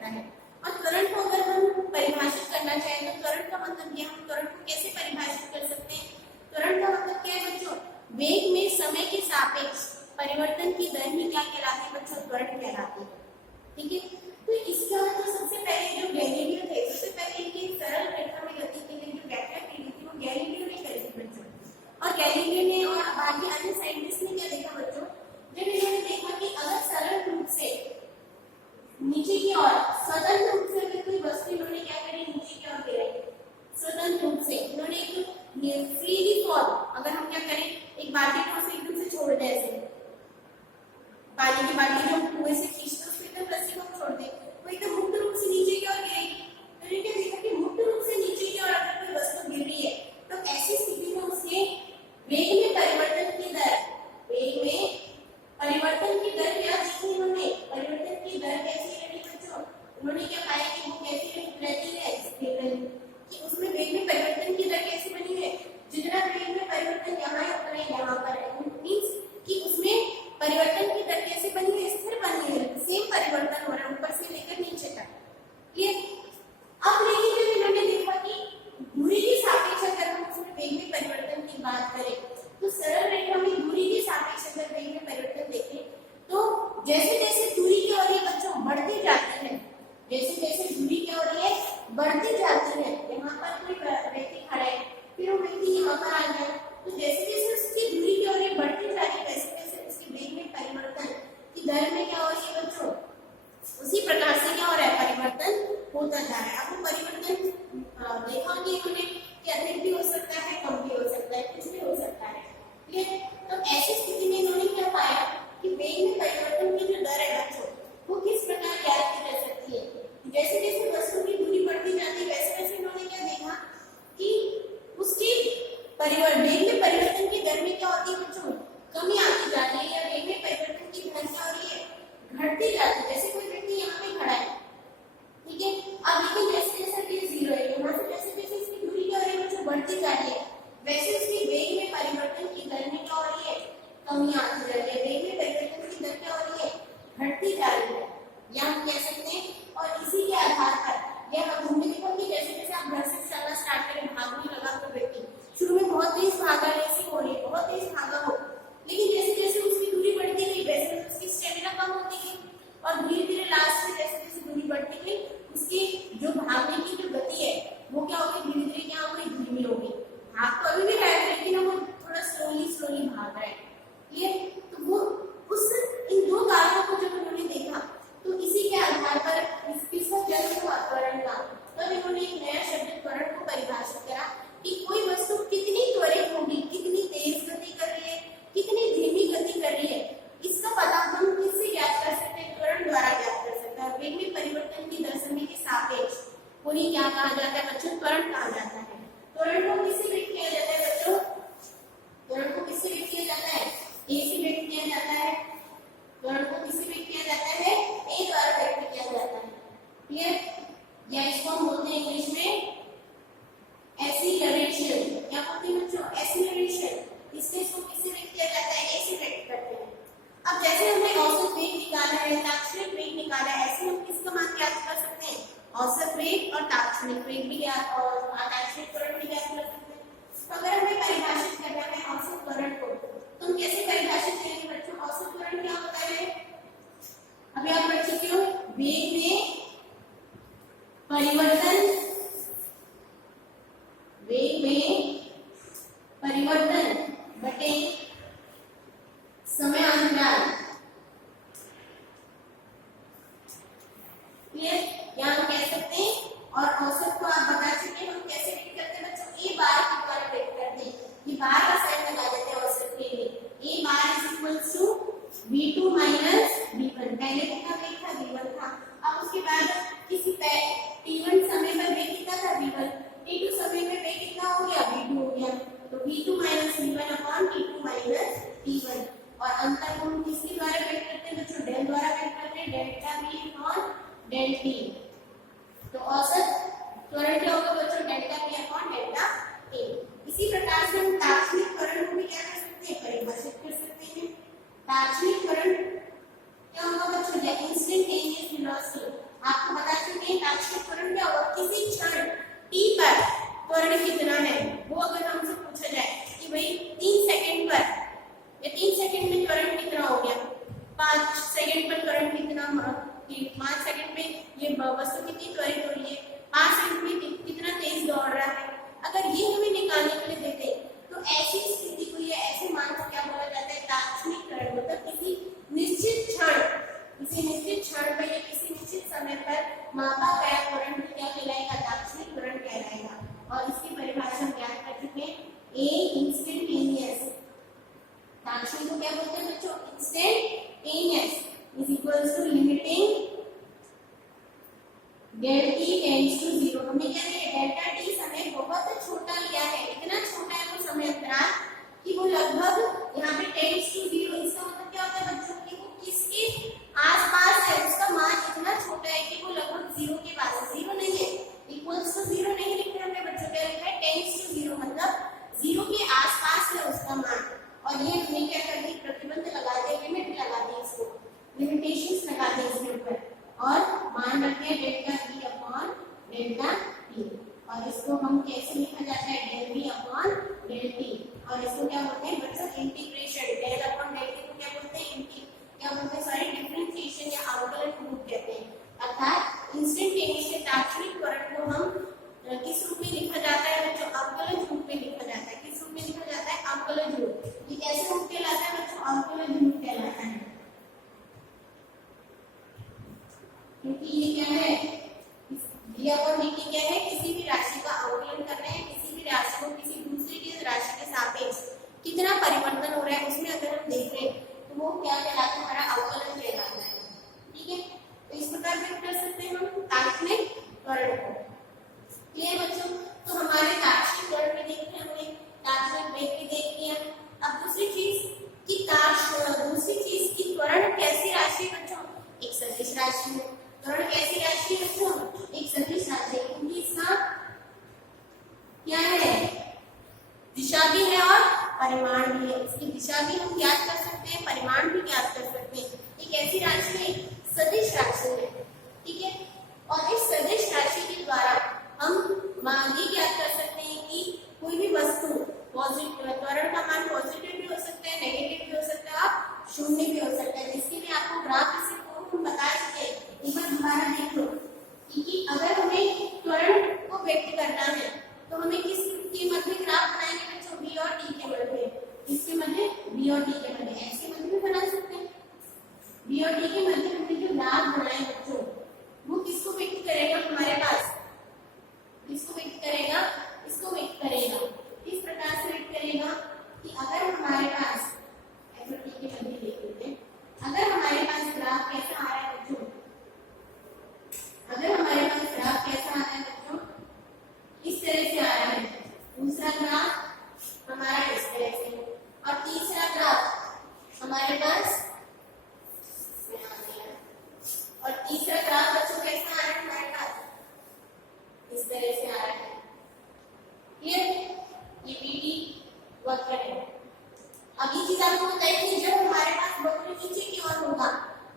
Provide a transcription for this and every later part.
करता है। और त्वरण को अगर हम परिभाषित करना चाहें तो त्वरण का मतलब ये, हम त्वरण को कैसे परिभाषित कर सकते हैं? त्वरण का मतलब क्या है बच्चों? वेग में समय के सापेक्ष परिवर्तन की दर ही क्या कहलाती है बच्चों? त्वरण कहलाती है। ठीक है, तो इसका तो सबसे पहले जो गैलीलियो थे, सबसे पहले इनकी सरल रेखा में गति के लिए जो व्याख्या की गई थी वो गैलीलियो ने करी थी बच्चों। और गैलीलियो ने और बाकी अन्य साइंटिस्ट ने क्या देखा बच्चों? जब इन्होंने देखा कि अगर सरल रूप से नीचे की ओर स्वतंत्र रूप से अगर कोई वस्तु इन्होंने क्या करी, नीचे की ओर गिराई, स्वतंत्र रूप से इन्होंने एक फ्रीली फॉल, अगर हम क्या करें, एक बाल्टी को से एकदम से छोड़ दें, ऐसे पानी की बाल्टी जो कुएं से खींचते उसको एकदम रस्सी को छोड़ दे, वो एकदम मुक्त रूप से नीचे की ओर गिरेगी। तो ये क्या देखा कि मुक्त रूप से नीचे की ओर अगर कोई वस्तु गिर रही है तो ऐसी स्थिति में उसके वेग में परिवर्तन की दर, वेग में परिवर्तन की दर क्या देखी इन्होंने? परिवर्तन की दर कैसी रही बच्चों? उन्होंने क्या पाया कि वो कैसी रहती है, कि उसमें वेग में परिवर्तन की दर कैसी बनी है? जितना वेग में परिवर्तन यहाँ है उतना ही यहाँ पर है, मींस कि उसमें परिवर्तन की दर कैसे बनी है? स्थिर बनी है, सेम परिवर्तन हो रहा है ऊपर से लेकर नीचे तक। ये अब लेकिन जब इन्होंने देखा कि दूरी के सापेक्ष अगर हम उसमें वेग में परिवर्तन की बात करें तो सरल रेखा में दूरी के सापेक्ष अगर वेग में परिवर्तन देखें तो जैसे जैसे दूरी क्या हो रही है बच्चों? बढ़ती जाती है। जैसे जैसे दूरी क्या हो रही है? बढ़ती जाती है। यहाँ पर कोई व्यक्ति खड़ा है, फिर वो व्यक्ति यहाँ पर आ गया, तो जैसे जैसे उसकी दूरी क्या हो रही है? बढ़ती जा रही है, वैसे वैसे उसके वेग में परिवर्तन की दर में क्या हो रही है बच्चों? उसी प्रकार से क्या हो रहा है? परिवर्तन होता जा रहा है। अब वो परिवर्तन देखा कि उन्होंने कि अधिक भी हो सकता है, कम भी हो सकता है, कुछ भी हो सकता है। ठीक है, तो ऐसी स्थिति में इन्होंने क्या पाया कि वेग में परिवर्तन की जो दर है बच्चों वो किस प्रकार ज्ञात की जा सकती है? जैसे जैसे वस्तु की दूरी बढ़ती जाती है वैसे वैसे इन्होंने क्या देखा कि उसकी वेग में परिवर्तन की दर में क्या होती है बच्चों? कमी आती जा रही है, या वेग में परिवर्तन की दर क्या हो रही है? घटती जाती है। जैसे कोई व्यक्ति यहाँ पे खड़ा है, ठीक है, अब लेकिन जैसे जैसे ये 0 है, यहाँ से जैसे जैसे इसकी दूरी क्या हो रही है बच्चों? बढ़ती जा रही है, वैसे उसकी वेग में परिवर्तन की दर में क्या हो रही है? कमी आती जा रही है। वेग में परिवर्तन की दर क्या हो रही है? घटती जा रही है, या हम कह सकते हैं। और इसी के आधार पर यह हमने देखा कि जैसे जैसे आप घर से चलना स्टार्ट करें, भागने लगा तो व्यक्ति शुरू में बहुत तेज भागा, रेसिंग हो रही है, बहुत तेज भागा हो, लेकिन जैसे जैसे उसकी दूरी बढ़ती गई वैसे वैसे उसकी स्टेमिना कम होती गई, और धीरे धीरे लास्ट में जैसे जैसे दूरी बढ़ती गई उसकी जो भागने की जो गति है वो क्या होगी? धीरे धीरे क्या होगी? धीमी होगी। भाग तो अभी भी रहा है लेकिन वो थोड़ा स्लोली भाग रहा है। ये तो वो उस इन दो कारकों को जब उन्होंने देखा तो इसी के आधार पर इसका जन्म हुआ त्वरण का। तब इन्होंने एक नया शब्द त्वरण को परिभाषित करा कि कोई वस्तु कितनी त्वरित होगी, कितनी तेज गति कर रही है, कितनी धीमी गति कर रही है, इसका पता हम किससे ज्ञात कर सकते हैं? त्वरण द्वारा ज्ञात कर सकते हैं। वेग में परिवर्तन की दर समय के सापेक्ष उन्हें क्या कहा जाता है बच्चों? त्वरण कहा जाता है। त्वरण को किससे व्यक्त किया जाता है बच्चों? त्वरण को किससे व्यक्त किया जाता है? ए से व्यक्त किया जाता है। त्वरण को किससे व्यक्त किया जाता है? ए द्वारा व्यक्त किया जाता है। क्लियर? या इसको हम बोलते हैं इंग्लिश में एक्सीलरेशन। क्या बोलते हैं बच्चों? एक्सीलरेशन। इसको किससे व्यक्त किया जाता है? ए से व्यक्त करते हैं। अब जैसे हमने औसत वेग निकाला है, तात्क्षणिक वेग निकाला है, ऐसे हम किसका मान ज्ञात कर सकते हैं? औसत वेग और तात्क्षणिक वेग भी ज्ञात और तात्क्षणिक त्वरण भी ज्ञात कर सकते हैं। तो अगर हमें परिभाषित करना है औसत त्वरण को तो हम कैसे परिभाषित करेंगे बच्चों? औसत त्वरण क्या होता है? अभी आप पढ़ चुके हो, वेग में परिवर्तन, वेग में परिवर्तन बटे समय अंतराल। क्लियर? यहाँ हम कह सकते हैं, और औसत को आप बता चुके हैं हम कैसे व्यक्त करते हैं बच्चों? ए बार के द्वारा व्यक्त करते हैं। ये बार का साइन लगा देते हैं औसत के लिए। A bar is equals to v2 minus v1। पहले कितना वेग था? v1 था। अब उसके बाद किसी t1 समय पर वेग कितना था? v1। t2 समय पर वेग कितना हो गया? v2 हो गया। तो v2 minus v1 upon t2 minus t1। और अंतर को हम किसके द्वारा व्यक्त करते हैं बच्चों? डेल द्वारा व्यक्त करते हैं, delta v upon del t। तो औसत त्वरण क्या होगा बच्चों? Delta v upon delta a। इसी प्रकार से हम तात्क्षणिक त्वरण को भी क्या कर सकते हैं? परिभाषित कर सकते हैं। तात्क्षणिक त्वरण क्या होगा बच्चों? Instantaneous velocity. आपको पता त्वरण कितना है, वो अगर हमसे पूछा जाए कि भाई 3 सेकंड पर या 3 सेकंड में त्वरण कितना हो गया, 5 सेकंड पर त्वरण कितना, 5 सेकंड में ये वस्तु कितनी त्वरित हो रही है, 5 सेकंड में कितना तेज दौड़ रहा है, अगर ये हमें निकालने के लिए देते तो ऐसी स्थिति को या ऐसे मान को क्या बोला जाता है, तात्क्षणिक त्वरण। मतलब किसी निश्चित क्षण पर या किसी निश्चित समय पर मापा गया त्वरण क्या कहलाएगा, तात्क्षणिक त्वरण कहलाएगा। और इसकी परिभाषा हम ज्ञात कर चुके हैं, ए इंस्टेंटेनियस। तात्क्षणिक को क्या बोलते हैं बच्चों, instantaneous is equals to limiting del T tends to 0। हमें क्या है, डेल्टा टी समय बहुत छोटा लिया है, इतना छोटा है वो समय अंतराल कि वो लगभग यहाँ पे टेंड्स टू 0। इसका मतलब क्या होता है बच्चों कि वो किसके आसपास है, उसका मान इतना छोटा है कि वो लगभग 0 के पास है। 0 नहीं है, इक्वल्स टू 0 नहीं लिख रहे हमने बच्चों, क्या लिखा है, टेंड्स टू 0 मतलब 0 के आसपास है उसका मान। और ये हमने क्या कर दी, प्रतिबंध लगा दिया, लिमिट लगा दी, इसको लिमिटेशंस लगा दी इसके ऊपर, और मान रखे delta V upon delta T। और इसको हम कैसे लिखा जाता है, del V upon del T। और इसको क्या बोलते हैं बच्चों, integration. Del upon del T को क्या बोलते हैं, क्या बोलते हैं, सॉरी डिफरेंशिएशन या अवकलन रूप कहते हैं। अर्थात इंस्टेंटेनियस या तात्क्षणिक त्वरण को हम किस रूप में लिखा जाता है बच्चों, अवकलन रूप में लिखा जाता है। किस रूप में लिखा जाता है, अवकलन रूप। ये कैसे रूप कहलाता है बच्चों, अवकलन रूप कहलाता है, क्योंकि ये क्या है, दिया और dt क्या है, किसी भी राशि का अवकलन कर रहे हैं, किसी भी राशि को किसी दूसरी की राशि के सापेक्ष कितना परिवर्तन हो रहा है उसमें अगर हम देख रहे हैं तो वो क्या कहलाता है, हमारा अवकलन कहलाता है। ठीक है, तो इस प्रकार व्यक्त कर सकते हैं हम तात्क्षणिक त्वरण को। क्लियर बच्चों, तो हमारे तात्क्षणिक त्वरण भी देख लिया हमने, तात्क्षणिक वेग भी देख लिया। अब दूसरी चीज की त्वरण कैसी राशि है बच्चों, एक सदिश राशि है। त्वरण कैसी राशि है बच्चों, एक सदिश राशि है, क्योंकि इसका क्या है, दिशा भी है और परिमाण भी है। इसकी दिशा भी हम ज्ञात कर सकते हैं, परिमाण भी ज्ञात कर सकते हैं। एक ऐसी राशि है, सदिश राशि है। ठीक है, और इस सदिश राशि के द्वारा हम ये ज्ञात कर सकते हैं कि कोई भी वस्तु पॉजिटिव, त्वरण का मान पॉजिटिव भी हो सकता है, नेगेटिव भी हो सकता है, और शून्य भी हो सकता है। जिसके लिए आपको ग्राफ से हम बता चुके हैं, एक बार दोबारा देख लो कि अगर हमें त्वरण को व्यक्त करना है तो हमें किस के मध्य ग्राफ बनाएंगे बच्चों, b और t के मध्य। किसके मध्य, b और t के मध्य। ऐसे मध्य भी बना सकते हैं, b और t के मध्य हमने जो ग्राफ बनाए बच्चों, वो किसको व्यक्त करेगा, हमारे पास किसको व्यक्त करेगा, इसको व्यक्त करेगा। इस प्रकार से व्यक्त करेगा कि अगर हमारे पास f और t के मध्य देख लेते हैं, अगर हमारे पास ग्राफ कैसा आ रहा है बच्चों, अगर हमारे पास ग्राफ कैसा आ रहा है बच्चों, इस तरह से आ रहा है, दूसरा ग्राफ हमारा इस तरह से, और तीसरा ग्राफ हमारे पास, और तीसरा ग्राफ बच्चों कैसा आ रहा है हमारे पास, इस तरह से आ रहा है। क्लियर, ये बीडी वक्र है। अब ये चीज आपको बताइए कि जब हमारे पास वक्र नीचे की ओर होगा,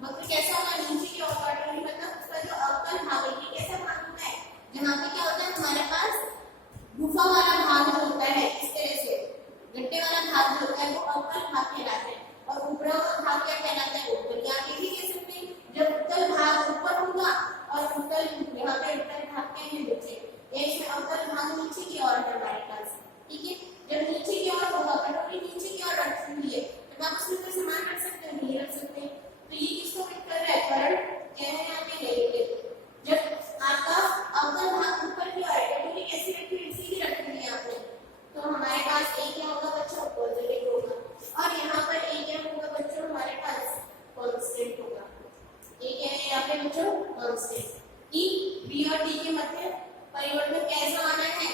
वक्र कैसा होगा, नीचे की ओर बढ़ेगा, मतलब उसका जो अवकल भाग है कैसा भाग होता है, जहाँ पे क्या होता है हमारे पास गुफा वाला भाग जो होता है, इस तरह से गड्ढे वाला भाग जो होता है वो अवकल भाग कहलाता है, और ऊपरा वाला भाग क्या कहलाता है, उत्तल। या ये भी कह सकते हैं जब उत्तल भाग ऊपर होगा और उत्तल यहाँ पे उत्तल भाग क्या है नीचे, इसमें अवकल भाग नीचे की ओर है हमारे पास। ठीक है, जब नीचे की ओर होगा, कटोरी नीचे की ओर रखी हुई है, तो आप उसमें कोई सामान रख सकते हैं, नहीं रख सकते। तो ये किसको व्यक्त कर रहा है, त्वरण क्या है यहाँ पे, नेगेटिव। जब आपका अवकल भाग ऊपर की ओर है, कटोरी कैसी रखी हुई, सीधी रखी हुई है आपने, तो हमारे पास ए क्या होगा बच्चों, पॉजिटिव होगा, और यहाँ पर ए क्या होगा बच्चों, हमारे पास कांस्टेंट होगा। ए क्या है यहाँ पे बच्चों, कांस्टेंट। ई बी और डी के मध्य परिवर्तन कैसा आना है,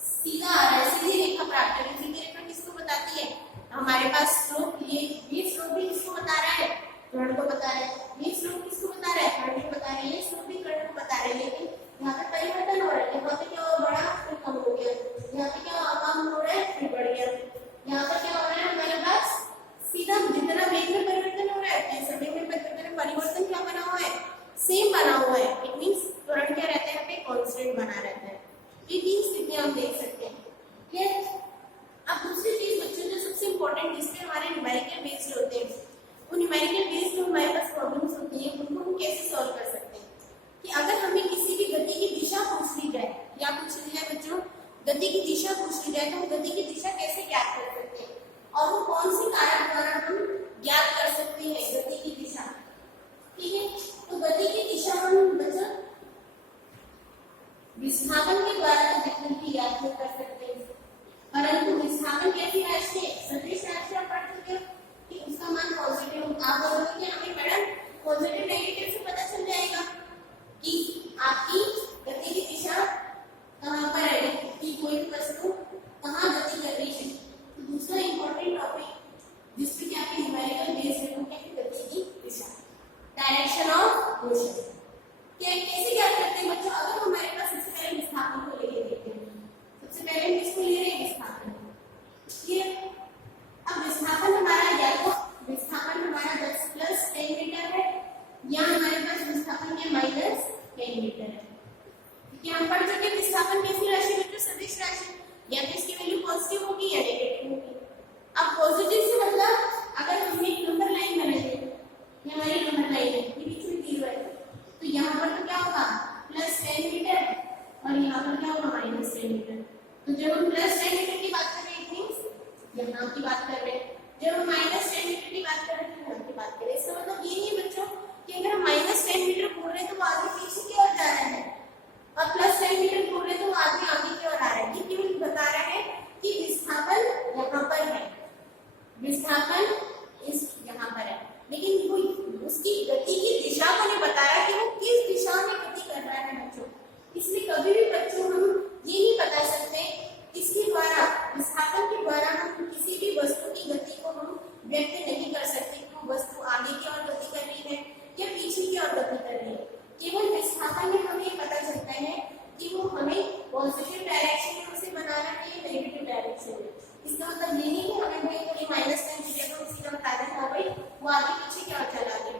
सीधा आ रहा है, सीधी रेखा प्राप्त है। सीधी रेखा किसको बताती है, हमारे पास स्लोप, ये स्लोप भी किसको बता रहा है, त्वरण को बता रहा है। ये स्लोप किसको बता रहा है, त्वरण को बता रहा है। ये स्लोप भी त्वरण को बता रहा है, लेकिन यहाँ पे परिवर्तन हो रहा है, यहाँ पे क्या बड़ा फिर कम हो गया, यहाँ पे क्या कम हो रहा है फिर बढ़ गया, यहाँ पे क्या हो रहा है हमारे पास सीधा जितना वेग में परिवर्तन हो रहा है, समय में परिवर्तन क्या बना हुआ है, सेम बना हुआ है। इट मींस त्वरण क्या रहता है, यहाँ पे कांस्टेंट बना रहता है। ये तीन स्थितियां हम देख सकते हैं। गति की दिशा पूछ ली जाए तो हम गति की दिशा कैसे ज्ञात कर सकते हैं और वो कौन सी कारक द्वारा हम ज्ञात कर सकते हैं गति की दिशा। ठीक है, तो गति की दिशा हम बच्चों विस्थापन के द्वारा तो ज्ञात कर सकते हैं, परंतु विस्थापन कैसी राशि है, सदिश राशि आप पढ़ चुके हो कि उसका मान पॉजिटिव। आप बोलोगे कि हमें मैडम पॉजिटिव नेगेटिव से पता चल जाएगा कि आपकी गति की दिशा कहाँ पर है, कि कोई भी वस्तु कहाँ गति कर रही है। तो दूसरा इंपॉर्टेंट टॉपिक जिसपे कि आपकी न्यूमेरिकल बेस है वो क्या है, गति की दिशा, डायरेक्शन ऑफ मोशन। क्या कैसे क्या करते हैं बच्चों, अगर हमारे पास सबसे पहले विस्थापन को लेके देखते हैं, सबसे पहले हम किसको ले रहे हैं, विस्थापन। ये अब विस्थापन हमारा या तो विस्थापन हमारा 10 + 10 मीटर है या हमारे पास विस्थापन के -10 मीटर है। ठीक है, हम पढ़ चुके विस्थापन कैसी राशि बच्चों, सदिश राशि, या तो इसकी वैल्यू पॉजिटिव होगी या नेगेटिव होगी। अब पॉजिटिव से मतलब अगर हमने एक नंबर लाइन बनाई है, ये हमारी नंबर लाइन है, ये बीच में 0 है, तो यहाँ पर तो क्या होगा +10 मीटर और यहाँ पर क्या होगा -10 मीटर। तो जब हम +10 मीटर की बात कर रहे हैं मींस यहाँ की बात कर रहे हैं, जब हम -10 मीटर की बात कर रहे हैं यहाँ की बात कर रहे हैं। इसका मतलब ये नहीं बच्चों कि अगर हम -10 मीटर बोल रहे हैं तो वो आगे पीछे की ओर जा रहा है और +10 मीटर बोल रहे हैं तो वो आगे आगे की ओर आ रहा है। ये केवल बता रहा है कि विस्थापन यहाँ पर है, विस्थापन इस यहाँ पर है, लेकिन वो उसकी गति की दिशा को नहीं बता रहा कि वो किस दिशा में गति कर रहा है बच्चों। इसलिए कभी भी बच्चों हम ये नहीं बता सकते इसके द्वारा, विस्थापन के द्वारा हम किसी भी वस्तु की गति को हम व्यक्त नहीं कर सकते कि वो वस्तु आगे की ओर गति कर रही है या पीछे की ओर गति कर रही है। केवल विस्थापन में हमें पता चलता है कि वो हमें पॉजिटिव डायरेक्शन में उसे बनाना है या नेगेटिव डायरेक्शन में। इसका मतलब ये नहीं कि हमें भाई कोई -10 मीटर को सीधा बता दें हाँ भाई वो आगे पीछे की ओर चला गया।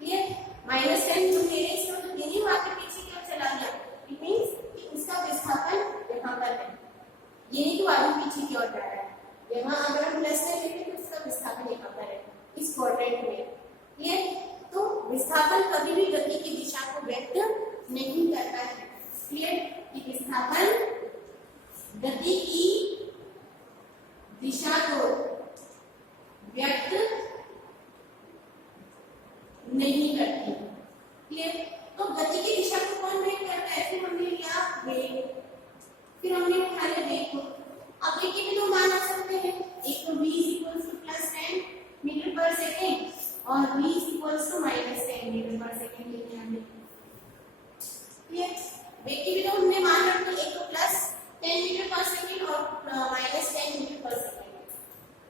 क्लियर, -10 जो मेरे इसका मतलब ये नहीं वो आगे पीछे की ओर चला गया, इट मींस कि उसका विस्थापन यहाँ पर है, ये नहीं कि वो आगे पीछे की ओर जा रहा है। यहाँ अगर हम +10 लेते तो उसका विस्थापन यहाँ पर है इस क्वाड्रेंट में। क्लियर, तो विस्थापन कभी भी गति की दिशा को व्यक्त नहीं करता है। क्लियर, कि विस्थापन गति की दिशा को व्यक्त नहीं करती। क्लियर, तो गति की दिशा को कौन व्यक्त करता है, फिर हमने लिया वेग, फिर हमने उठा लिया वेग को। अब वेग के भी दो मान आ सकते हैं, एक तो v +10 मीटर/सेकंड और v -10 मीटर/सेकंड लेंगे हमने। क्लियर, वेग के भी दो हमने मान रखे, एक तो +10 मीटर/सेकंड और -10 मीटर/सेकंड।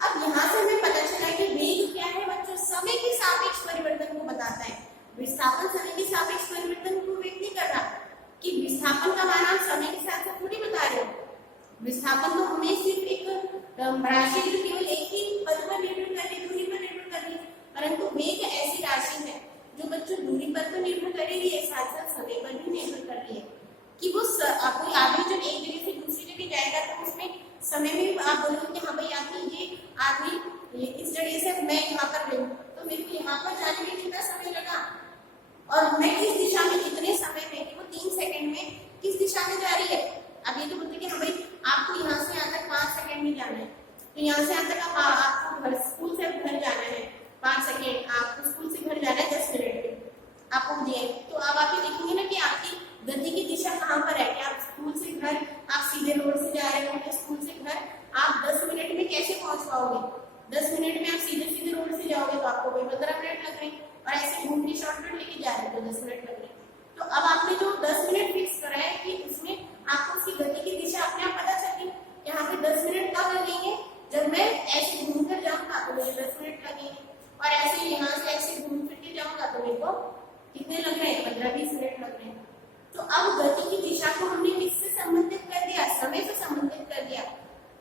अब यहाँ से हमें पता चला कि वेग क्या है बच्चों, समय के सापेक्ष परिवर्तन को बताता है। विस्थापन समय के सापेक्ष परिवर्तन को व्यक्त नहीं कर रहा कि विस्थापन का मान आप समय के साथ साथ थोड़ी बता रहे हो। विस्थापन तो हमें सिर्फ एक राशि जो केवल एक ही पद पर निर्भर कर रही, दूरी पर निर्भर कर रही, परंतु वेग ऐसी राशि है जो बच्चों दूरी पर तो निर्भर कर रही है, साथ साथ समय पर भी निर्भर कर रही है कि वो कोई आदमी जब एक जगह से दूसरी जगह जाएगा तो उसमें समय में आप बोलोगे कि हाँ भाई आदमी ये आदमी इस जगह से मैं यहाँ पर गई तो मेरे को यहाँ पर जाने में कितना समय लगा और मैं किस दिशा में कितने समय में, कि वो 3 सेकंड में किस दिशा में जा रही है। अब ये तो बोलते कि हाँ भाई आपको यहाँ से यहाँ तक 5 सेकंड में जाना है, तो यहाँ से यहाँ तक आपको घर स्कूल से घर जाना है 5 सेकंड, आपको स्कूल से घर जाना है 10 मिनट में आपको दिए, तो अब आप ये देखेंगे ना कि आपकी गति की दिशा कहाँ पर है, कि आप स्कूल से घर आप सीधे रोड से जा रहे हो, स्कूल से घर आप 10 मिनट में कैसे पहुंच पाओगे। 10 मिनट में आप सीधे सीधे रोड से जाओगे तो आपको कोई 15 मिनट लग रहे हैं और ऐसे घूम के शॉर्टकट लेके जा रहे हो तो 10 मिनट लग रहे हैं। तो अब आपने जो 10 मिनट फिक्स करा है कि उसमें आपको उसकी गति की दिशा अपने आप पता चल गई, यहाँ पे 10 मिनट कब लगेंगे, जब मैं ऐसे घूम कर जाऊंगा तो मुझे 10 मिनट लगेंगे और ऐसे यहाँ से ऐसे घूम फिर के जाऊंगा तो मेरे को कितने लग रहे हैं, 15-20 मिनट लग रहे हैं। तो अब गति की दिशा को हमने किससे संबंधित कर दिया, समय से संबंधित कर दिया,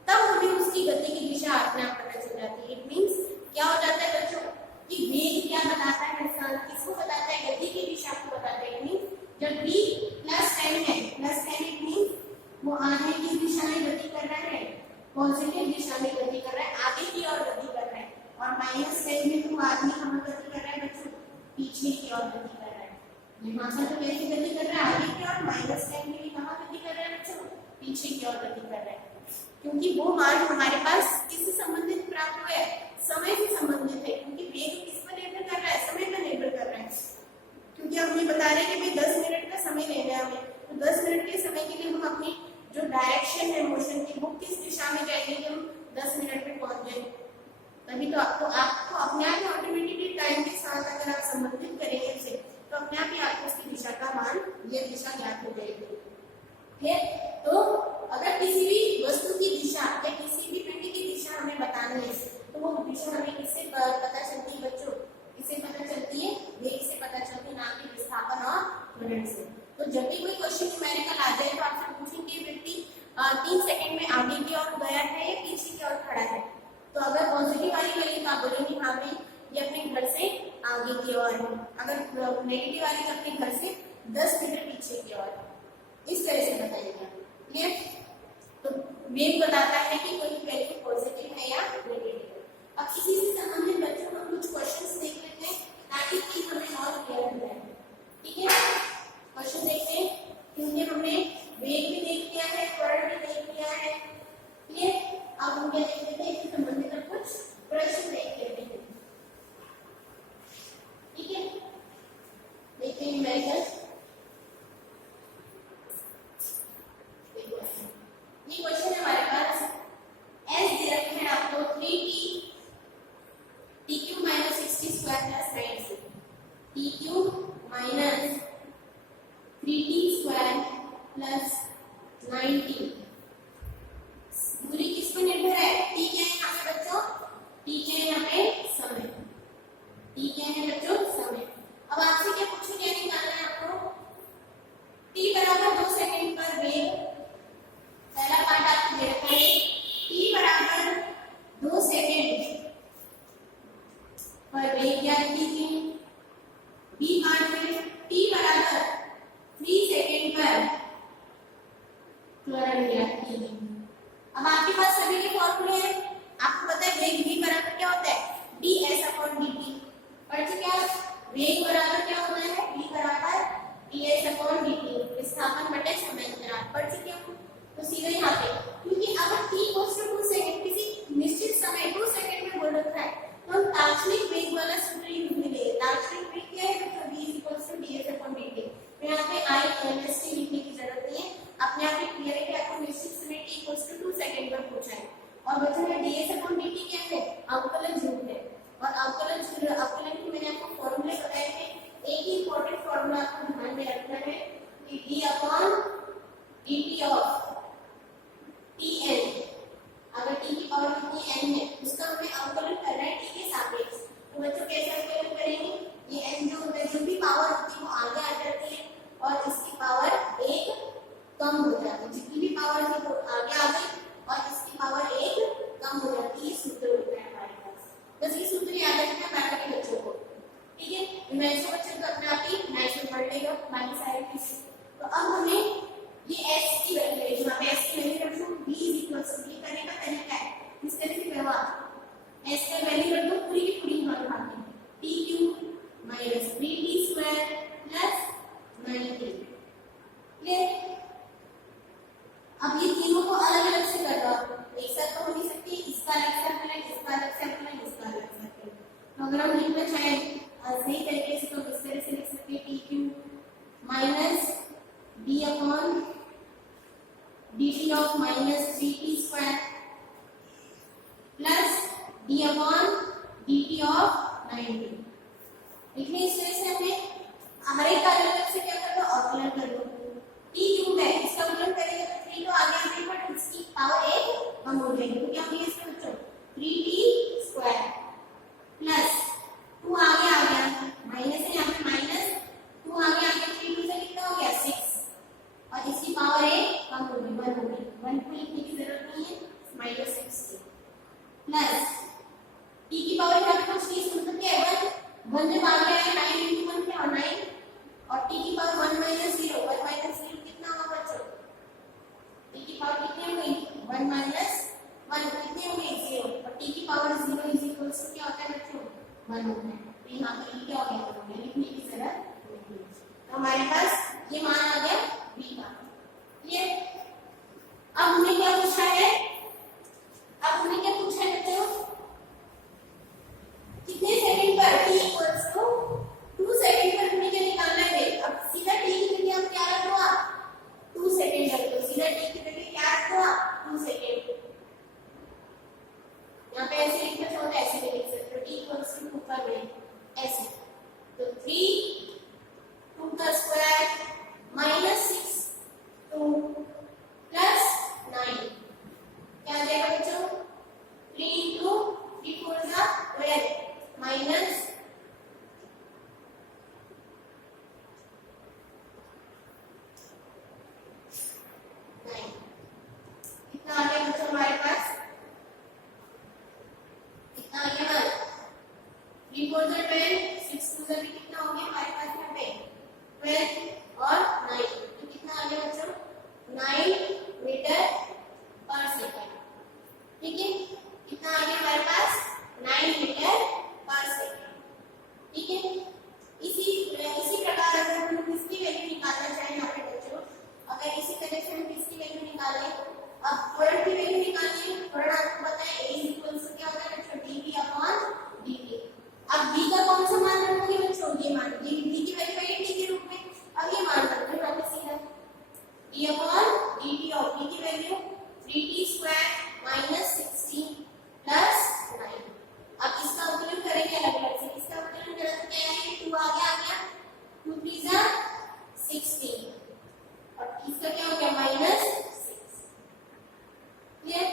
तब हमें उसकी गति की दिशा अपने आप पता चल जाती है। इट मींस क्या हो जाता है बच्चों कि वेग क्या बताता है, किसको बताता है, गति की दिशा को बताता है। इट मींस जब v +10 है, +10 इट मींस वो आगे किस दिशा में गति कर रहा है, पॉजिटिव दिशा में गति कर रहा है, आगे की ओर गति कर रहा है, और -10 में तो आदमी कहाँ गति कर रहा है बच्चों, पीछे की ओर गति कर रहा है। यहाँ पर तो कैसे गति कर रहा है, आगे की ओर, -10 में भी कहाँ गति कर रहा है बच्चों, पीछे की ओर गति कर रहा है, क्योंकि वो मान हमारे पास किससे संबंधित प्राप्त हुआ है, समय से संबंधित है, क्योंकि वेग किस पर निर्भर कर रहा है, समय पर निर्भर कर रहा है। क्योंकि हम ये बता रहे हैं कि भाई 10 मिनट का समय लेना है हमें, तो 10 मिनट के समय के लिए हम अपनी जो डायरेक्शन है मोशन की वो किस दिशा में जाएंगे कि हम 10 मिनट में पहुंच जाए। तभी तो आपको अपने आप ही ऑटोमेटिकली टाइम के साथ अगर आप संबंधित करेंगे इसे, तो अपने आप ही आपको उसकी दिशा का मान, ये दिशा ज्ञात हो जाएगी। है तो अगर किसी भी वस्तु की दिशा या किसी भी पिंड की दिशा हमें बतानी है, तो वो दिशा हमें किससे पता चलती है बच्चों, किससे पता चलती है, वेग से पता चलती है, ना कि विस्थापन और त्वरण से। तो जब भी कोई क्वेश्चन न्यूमेरिकल आ जाए तो आपसे पूछेंगे व्यक्ति 3 सेकंड में आगे की ओर गया है या पीछे की ओर खड़ा है। तो अगर पॉजिटिव वाली वैल्यू तो आप बोलेंगे हाँ भाई ये अपने घर से आगे की ओर है, अगर नेगेटिव वाली तो अपने घर से 10 मीटर पीछे की ओर है। इस तरह से बताइएगा। क्लियर? तो वेग बताता है कि कोई वैल्यू पॉजिटिव है या नेगेटिव है। अब इसी से संबंधित बच्चों हम कुछ क्वेश्चंस देख लेते हैं ताकि कि हमें और क्लियर हो जाए। ठीक है, क्वेश्चन देखते हैं, क्योंकि हमने वेग भी देख लिया है, त्वरण भी देख लिया है। क्लियर? अब हम क्या देख लेते हैं, इससे संबंधित हम कुछ प्रश्न देख लेते हैं। ठीक है, देखते हैं न्यूमेरिकल। ये क्वेश्चन है हमारे पास, एस दे रखे हैं आपको 3t tq minus 60 square plus 90, tq minus 3t square plus 90। दूरी किस पर निर्भर है, t क्या है यहाँ पे बच्चों, t क्या है यहाँ पे समय, t क्या है बच्चों समय। अब आपसे क्या पूछा गया, निकालना है आपको t बराबर 2 सेकंड पर वेग, पहला पार्ट आपको दे रखा है t बराबर 2 सेकंड पर वेग ज्ञात कीजिए। बी पार्ट में t बराबर 3 सेकंड पर त्वरण ज्ञात कीजिए। अब आपके पास सभी के फॉर्मूले हैं, आपको पता है वेग v बराबर क्या होता है, ds/dt। पढ़ चुके आप, वेग बराबर क्या होता है, v बराबर ds/dt, विस्थापन बटे समय अंतराल। पढ़ चुके हो, तो सीधे यहाँ पे, क्योंकि अगर t = 2 सेकंड, किसी निश्चित समय 2 सेकंड में बोल रखा है, तो हम तात्क्षणिक वेग वाला सूत्र यूज करेंगे। तात्क्षणिक वेग क्या है बच्चों, v ds/dt। तो यहाँ पे i/st लिखने की जरूरत नहीं है, अपने आप ही क्लियर है कि आपको निश्चित समय t = 2 सेकंड पर पूछा है। और बच्चों में ds/dt क्या है, अवकलन ध्रुव है, और अवकलन की मैंने आपको फॉर्मूले बताए थे। एक ही इंपॉर्टेंट फॉर्मूला आपको ध्यान में रखना है कि d/dt ऑफ tn, अगर t की पावर कितनी n है उसका हमें अवकलन करना है t के सापेक्ष। तो बच्चों कैसे अवकलन करेंगे, ये n जो भी पावर होती है वो आगे आ जाती है और इसकी पावर 1 कम हो जाती है, जितनी भी पावर थी वो आगे आ गई और इसकी पावर 1 कम हो जाती है। सूत्र होता है हमारे पास, बस ये सूत्र याद रखना है बाकी के बच्चों को। ठीक है, मैथ्स बच्चों को अपने आप ही मैथ्स में पढ़ लेगा बाकी सारे चीजें। तो अब हमें ये s की वैल्यू है, जहां पे s की वैल्यू रखो, v = करने का तरीका है इस तरह से करवा, s का वैल्यू रख दो पूरी की पूरी यहाँ रखा है, tq minus 3t square plus 90। ये अब ये तीनों को अलग अलग से कर दो, एक साथ तो हो नहीं सकती, इसका अलग से अवकलन, इसका अलग से अवकलन, इसका अलग से अवकलन। तो अगर हम लिखना चाहें सही तरीके से तो इस तरह से लिख सकते हैं, tq minus d/dt of minus 3t square plus d/dt of 90। लिखने इस तरह से हमें हर एक का अलग से क्या कर दो, अवकलन कर दो। t क्यूब है, इसका अवकलन करेंगे तो 3 तो आगे आने पर इसकी पावर 1 कम हो जाएगी, तो क्या होगी इसका बच्चों 3t स्क्वायर प्लस 2 आगे आ गया, माइनस है यहाँ पे माइनस 2 आगे आ गया, 3 से कितना हो गया 6 और इसकी पावर 1 कम हो गई, 1 हो गई। 1 को लिखने की जरूरत नहीं है, -6 प्लस t की पावर यहाँ पे कुछ नहीं, मतलब क्या है 1 जब आगे आए 9 into 1 क्या 9 और t की पावर 1 - 0, 1 - 0 कितना होगा बच्चों, t की पावर कितनी हो गई 1 - 1 कितनी हो गई 0 और t की पावर 0 = क्या होता है बच्चों 1 होता है। तो यहाँ पे क्या हो गया, लिखने की जरूरत नहीं है। तो हमारे पास ये मान आ गया v का। क्लियर? पूछा है, अब हमने क्या पूछा है बच्चों, कितने सेकंड पर t इक्वल्स टू 2 सेकंड पर हमने क्या निकालना है। अब सीधा t की जगह हम क्या रख दो आप 2 सेकंड रख दो, सीधा t की जगह क्या रख दो आप 2 सेकंड। यहाँ पे ऐसे लिखना चाहो तो ऐसे भी लिख सकते हो, t इक्वल्स टू 2 पर में ऐसे, तो 3 2 का स्क्वायर माइनस 6 2 प्लस 9 क्या आ जाएगा बच्चों 3 into 3 4 जा 12 माइनस 9 कितना आ गया बच्चों हमारे पास, कितना आ गया 3 4 जा 12 6 2 जा भी कितना हो गया हमारे पास यहाँ पे 12 और 9, तो कितना आ गया बच्चों 9 मीटर पर सेकंड। ठीक है, कितना आ गया हमारे पास 9 मीटर पर सेकंड। ठीक है, इसी प्रकार अगर हम किसकी वैल्यू निकालना चाहें यहाँ पे बच्चों, अगर इसी तरह से हम किसकी वैल्यू निकालें, अब त्वरण की वैल्यू निकालनी है। त्वरण आपको पता है a इक्वल्स टू क्या होता है बच्चों dv अपॉन dt। अब v का कौन सा मान रखोगे बच्चों, ये मान, ये v की वैल्यू है t के रूप में, अब ये मान रखते हैं यहाँ पे सीधा d अपॉन dt और v की value 3t square minus 16 plus 9। अब इसका अवकलन करेंगे अलग अलग से, इसका अवकलन करें तो क्या है 2 आ गया 2 3 जा 16 और इसका क्या हो गया माइनस 6। क्लियर,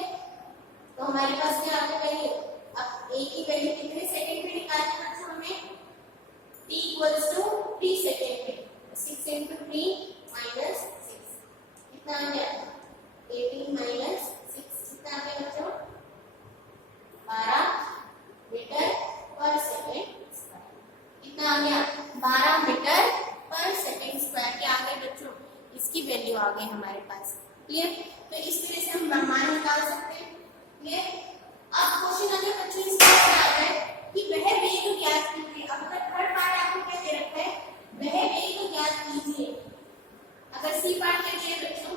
तो हमारे पास क्या आ गया वैल्यू, अब a की वैल्यू कितने सेकंड में निकालना है बच्चों हमें, t इक्वल्स टू 3 सेकंड में, 6 into 3 माइनस 6 कितना आ गया 18 माइनस 6 कितना आ गया बच्चों 12 मीटर पर सेकंड स्क्वायर। कितना आ गया 12 मीटर पर सेकंड स्क्वायर के आ गए बच्चों, इसकी वैल्यू आ गई हमारे पास। क्लियर, तो इस तरह से हम मान निकाल सकते हैं। क्लियर, अब क्वेश्चन अगर बच्चों इस तरह से आता है कि वह वेग ज्ञात कीजिए, अब तक थर्ड पार्ट आपको क्या दे रखा है वह वेग ज्ञात कीजिए, अगर सी पार्ट क्या दिया बच्चों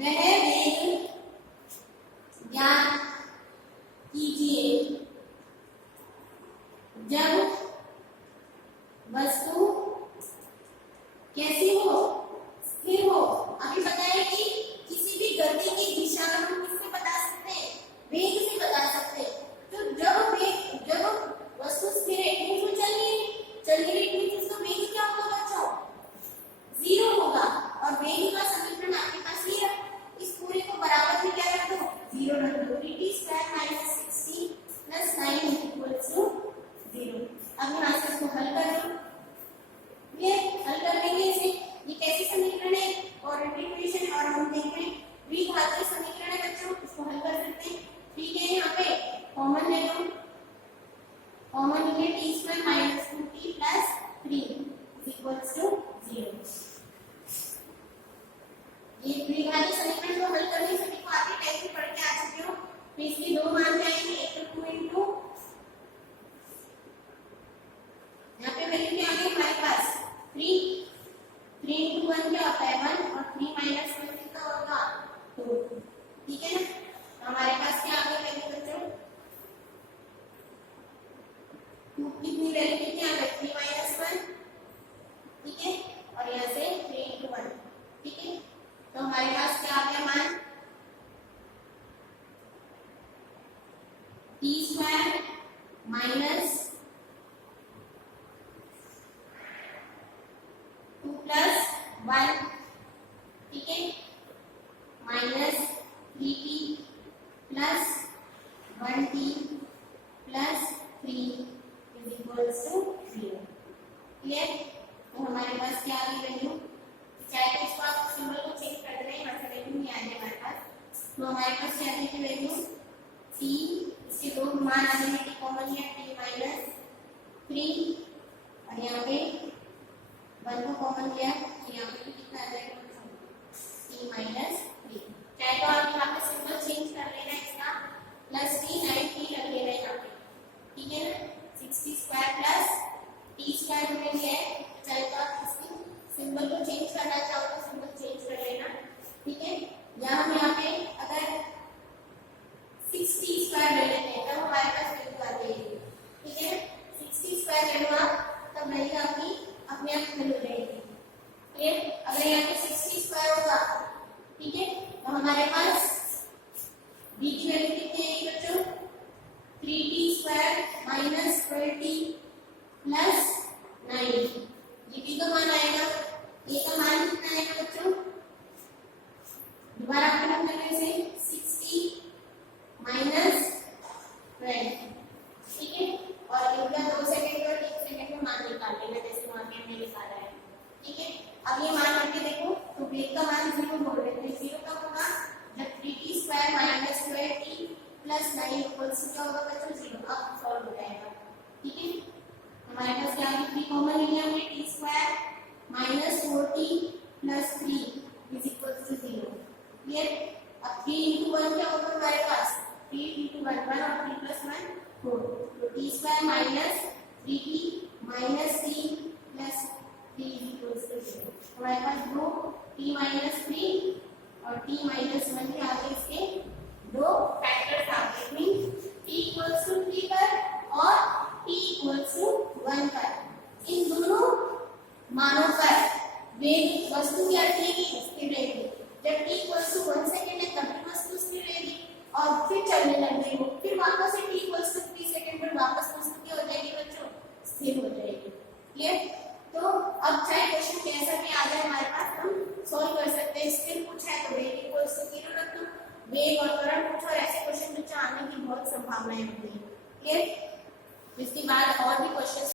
वह वेग ज्ञात कीजिए जब वस्तु कैसी हो स्थिर हो। अभी बताया कि किसी भी गति की दिशा हम किससे बता सकते हैं वेग से बता सकते हैं। तो जब वस्तु स्थिर है वो चल रही है उसका वेग क्या होगा बच्चों 0 होगा, और वेग का समीकरण आपके पास ये है, इस पूरे को बराबर में क्या रख दो 0 रख दो, t square minus 16 plus 9 equals to 0। अब यहाँ से इसको हल कर लो, ये हल कर लेंगे इसे, ये कैसे समीकरण है और इंटीग्रेशन, और हम देख रहे हैं द्विघातीय समीकरण है बच्चों, इसको हल कर सकते हैं। ठीक है, यहाँ पे कॉमन ले लो, कॉमन ले t square minus 2t plus 3 equals to 0। ये द्विघातीय समीकरण को हल करने सभी को आगे टाइप से पढ़ के आ चुके हो, तो इसके दो मान जाएंगे, एक तो 2 into यहाँ पे वैल्यू क्या आ गई हमारे पास 3 into 1 क्या होता है 1 और 3 minus 1 कितना होगा 2। ठीक है ना, हमारे पास क्या आ गई वैल्यू बच्चों 2 कितनी वैल्यू कितनी आ गई 3 minus 1। ठीक है, और यहाँ से 3 into 1। ठीक है, तो हमारे पास क्या आ गया मान t स्क्वायर माइनस 2 प्लस 1। ठीक है, minus 3t plus 1t plus 3 is equals to 0। Clear, तो हमारे पास क्या आ गई वैल्यू, चाहे तो इसको आप सिंबल को चेक कर दें, यहाँ से वैल्यू नहीं आ रही हमारे पास, तो हमारे पास क्या आ गई वैल्यू t, इसके दो मान आ गए t कॉमन है t माइनस 3 और यहाँ पे 1 को कॉमन लिया तो यहाँ पे कितना आ जाएगा t माइनस 3। चाहे तो आप यहाँ पे सिंबल चेंज कर लेना इसका, प्लस t 9t रख लेना यहाँ पे। ठीक है ना, 60 स्क्वायर प्लस t स्क्वायर हमने लिया है, चाहे तो आप इसकी सिंबल को चेंज करना चाहो तो सिंबल चेंज कर लेना। ठीक है, यहाँ हमारे पास d की वैल्यू कितनी आएगी बच्चों 3t² minus 12t plus 9। dt का मान आएगा, a का मान कितना आएगा बच्चों, दोबारा गुणा करने से 60 माइनस 12, ठीक है। और इनका 2 सेकंड और 1 सेकंड में मान निकाल लेना जैसे वहां पे हमने निकाला है, ठीक है। अब ये मान करके देखो तो वेग का मान 0 बोल रहे थे, 0 कब होगा जब 3t² minus 12t plus 9 equals क्या होगा बच्चों 0। अब सॉल्व हो जाएगा, ठीक है। हमारे पास क्या है 3 कॉमन लिया हमने, t² minus 4t plus 3 is equals to 0, clear. अब 3 into 1 क्या होगा हमारे पास 3 into 1 1 और 3 plus 1 4, तो t² minus 3t minus 3 plus 3 equals to 0। हमारे पास दो t माइनस 3 और t माइनस 1 के आगे इसके दो फैक्टर्स आ गए, मीन t इक्वल्स टू 3 पर और t इक्वल्स टू 1 पर। इन दोनों मानों पर वेग वस्तु क्या रहेगी स्थिर रहेगी। जब t इक्वल्स टू 1 सेकंड है तब वस्तु स्थिर रहेगी और फिर चलने लग गई वो, फिर वापस से t इक्वल्स टू 3 सेकंड पर वापस वस्तु क्या हो जाएगी बच्चों स्थिर हो जाएगी, क्लियर। तो अब चाहे क्वेश्चन कैसा भी आ जाए हमारे पास हम सॉल्व कर सकते हैं। स्थिर पूछा है तो वेग इक्वल्स टू 0 रख दो, वेग और त्वरण पूछो और ऐसे क्वेश्चन बच्चों आने की बहुत संभावनाएं होती है, क्लियर। इसके बाद और भी क्वेश्चन